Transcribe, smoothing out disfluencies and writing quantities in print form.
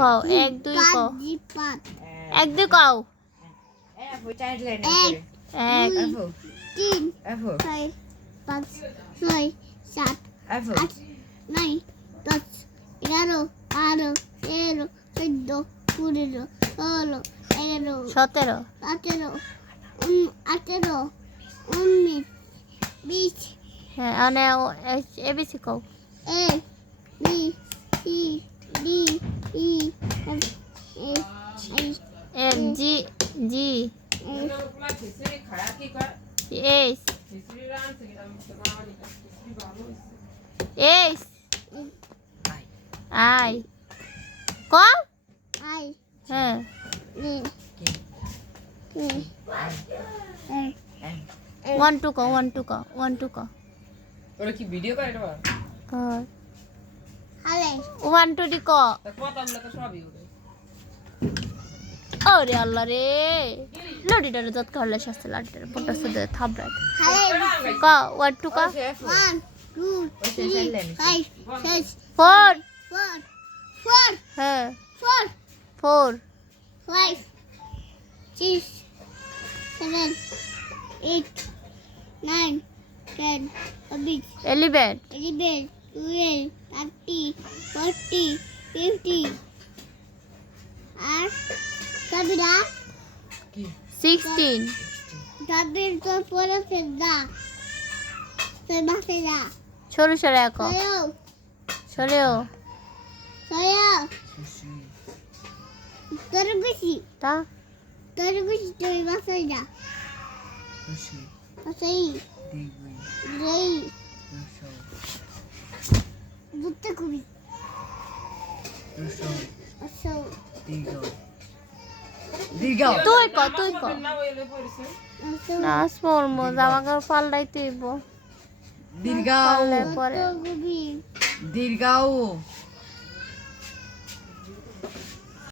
কও, এক দুই কও, এক দুই কও, এক এক 3 4 5 6 7 8 9 10 11 12 13 14 15 16 17 17 18 19 20 হ্যাঁ মানে এবিসি কও A B C D E F A I F G G F H H I ক I হ্যাঁ J K L one two ক ওয়ান টু ক ওয়ান টু ক ওরা কি ভিডিও করে এটা Hale ওয়ান টু ডি ক কথা বলে তো সবই হবে ওরে আল্লাহ রে লডিটার যত করলে শাস্তি লাডিটার পটা সুদে থাবড়া Hale ক ওয়ান টু ক 1 2 3 5 6 ফোর 4 4 হ্যাঁ 4 ফোর 5 6 7 8 9 10 11 11 11 12 13 14 15 আর কবিরা 16 দাবির তো পড়েছে দা তোর বাসে দা সরু সরে এক সয়ো সরেও সয়ো তোর বেশি তা তোর বেশি তোর বাসে দা বাসাই রেই দুটো কবি আসো তুই ক তুই ক না ওইলে পড়ছে আসো না স্মল মো জামা কাপড় পাল্টাইতে হইব দীর্ঘাও পাল্টাই পরে কবি দীর্ঘাও